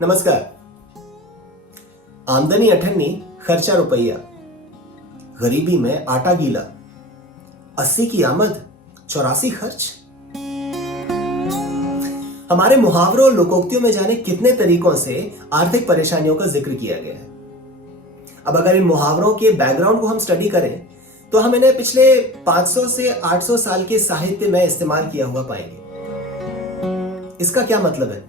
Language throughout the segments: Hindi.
नमस्कार। आमदनी अठन्नी, खर्चा रुपया, गरीबी में आटा गीला, 80 की आमद, 84 खर्च। हमारे मुहावरों और लोकोक्तियों में जाने कितने तरीकों से आर्थिक परेशानियों का जिक्र किया गया है। अब अगर इन मुहावरों के बैकग्राउंड को हम स्टडी करें तो हम इन्हें पिछले 500 से 800 साल के साहित्य में इस्तेमाल किया हुआ पाएंगे। इसका क्या मतलब है?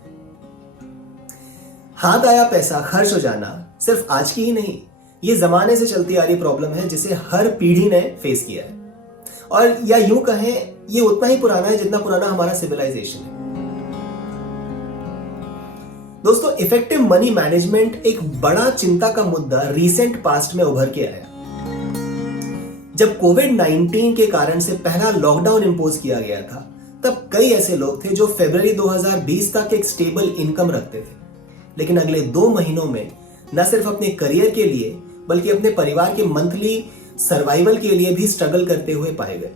हाथ आया पैसा खर्च हो जाना सिर्फ आज की ही नहीं, ये जमाने से चलती आ रही प्रॉब्लम है जिसे हर पीढ़ी ने फेस किया है, और या यूं कहें ये उतना ही पुराना है जितना पुराना हमारा सिविलाइजेशन है। दोस्तों, इफेक्टिव मनी मैनेजमेंट एक बड़ा चिंता का मुद्दा रीसेंट पास्ट में उभर के आया। जब कोविड-19 के कारण से पहला लॉकडाउन इंपोज किया गया था, तब कई ऐसे लोग थे जो फरवरी 2020 तक एक स्टेबल इनकम रखते थे, लेकिन अगले 2 महीनों में न सिर्फ अपने करियर के लिए बल्कि अपने परिवार के मंथली सर्वाइवल के लिए भी स्ट्रगल करते हुए पाए गए।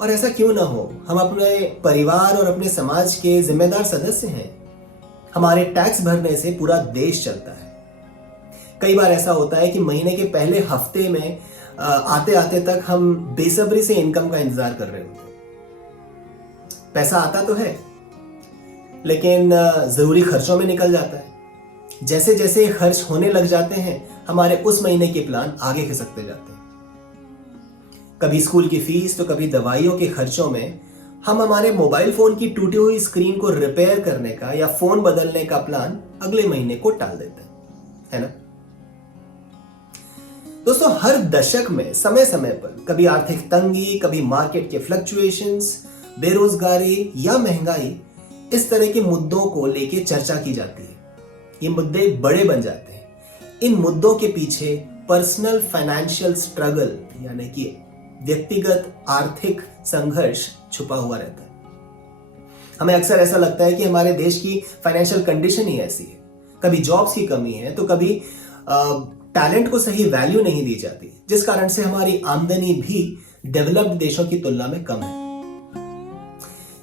और ऐसा क्यों ना हो, हम अपने परिवार और अपने समाज के जिम्मेदार सदस्य हैं। हमारे टैक्स भरने से पूरा देश चलता है। कई बार ऐसा होता है कि महीने के पहले हफ्ते में आते आते तक हम बेसब्री से इनकम का इंतजार कर रहे होते हैं। पैसा आता तो है, लेकिन जरूरी खर्चों में निकल जाता है। जैसे जैसे खर्च होने लग जाते हैं, हमारे उस महीने के प्लान आगे खिसकते जाते हैं। कभी स्कूल की फीस तो कभी दवाइयों के खर्चों में हम हमारे मोबाइल फोन की टूटी हुई स्क्रीन को रिपेयर करने का या फोन बदलने का प्लान अगले महीने को टाल देते हैं, है ना? दोस्तों, हर दशक में समय समय पर कभी आर्थिक तंगी, कभी मार्केट के फ्लक्चुएशंस, बेरोजगारी या महंगाई, इस तरह के मुद्दों को लेकर चर्चा की जाती है। ये मुद्दे बड़े बन जाते हैं। इन मुद्दों के पीछे पर्सनल फाइनेंशियल स्ट्रगल यानी कि व्यक्तिगत आर्थिक संघर्ष छुपा हुआ रहता है। हमें अक्सर ऐसा लगता है कि हमारे देश की फाइनेंशियल कंडीशन ही ऐसी है। कभी जॉब्स की कमी है तो कभी टैलेंट को सही वैल्यू नहीं दी जाती, जिस कारण से हमारी आमदनी भी डेवलप्ड देशों की तुलना में कम है।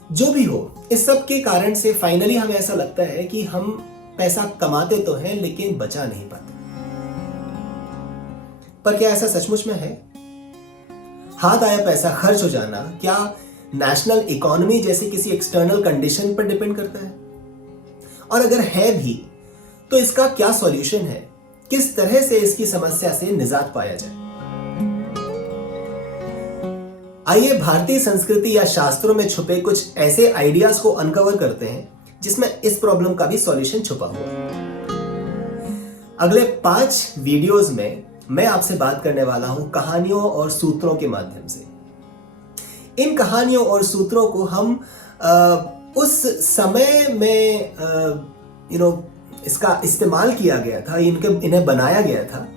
जो भी हो, इस सब के कारण से फाइनली हमें ऐसा लगता है कि हम पैसा कमाते तो हैं लेकिन बचा नहीं पाते। पर क्या ऐसा सचमुच में है? हाथ आया पैसा खर्च हो जाना क्या नेशनल इकोनॉमी जैसी किसी एक्सटर्नल कंडीशन पर डिपेंड करता है? और अगर है भी तो इसका क्या सॉल्यूशन है? किस तरह से इसकी समस्या से निजात पाया जाए? आइए भारतीय संस्कृति या शास्त्रों में छुपे कुछ ऐसे आइडियाज को अनकवर करते हैं जिसमें इस प्रॉब्लम का भी सॉल्यूशन छुपा हुआ है। अगले 5 वीडियोस में मैं आपसे बात करने वाला हूं कहानियों और सूत्रों के माध्यम से। इन कहानियों और सूत्रों को हम उस समय में इसका इस्तेमाल किया गया था, इन्हें बनाया गया था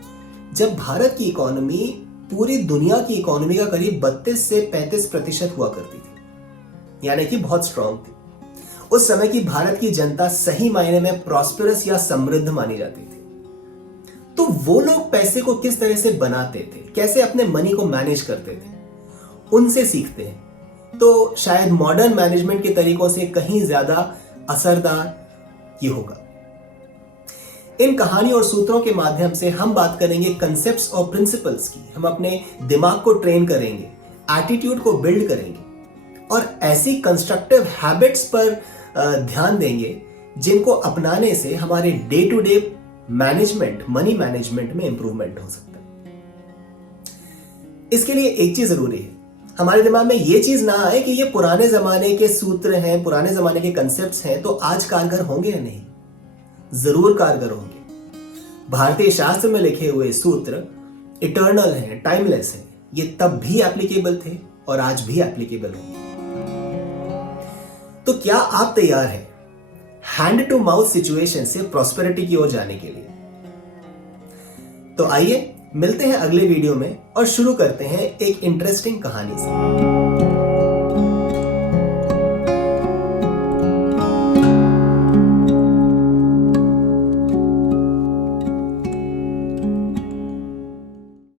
जब भारत की इकोनॉमी पूरी दुनिया की इकोनॉमी का करीब 32 से 35% हुआ करती थी, यानी कि बहुत स्ट्रांग थी। उस समय की भारत की जनता सही मायने में प्रॉस्पेरस या समृद्ध मानी जाती थी। तो वो लोग पैसे को किस तरह से बनाते थे, कैसे अपने मनी को मैनेज करते थे, उनसे सीखते हैं तो शायद मॉडर्न मैनेजमेंट के तरीकों से कहीं ज्यादा असरदार ये होगा। इन कहानियों और सूत्रों के माध्यम से हम बात करेंगे कंसेप्ट्स और प्रिंसिपल्स की। हम अपने दिमाग को ट्रेन करेंगे, एटीट्यूड को बिल्ड करेंगे और ऐसी कंस्ट्रक्टिव हैबिट्स पर ध्यान देंगे जिनको अपनाने से हमारे day to day management, money management में इंप्रूवमेंट हो सकता है। इसके लिए एक चीज जरूरी है, हमारे दिमाग में ये चीज ना आए कि ये पुराने जमाने के सूत्र हैं, पुराने जमाने के कंसेप्ट्स हैं, तो आज कारगर होंगे या नहीं? जरूर कारगर होंगे। भारतीय शास्त्र में लिखे हुए सूत्र इटर्नल हैं, टाइमलेस हैं। ये तब भी एप्लीकेबल थे और आज भी एप्लीकेबल होंगे। तो क्या आप तैयार हैं हैंड टू माउथ सिचुएशन से प्रॉस्पेरिटी की ओर जाने के लिए? तो आइए मिलते हैं अगले वीडियो में और शुरू करते हैं एक इंटरेस्टिंग कहानी से।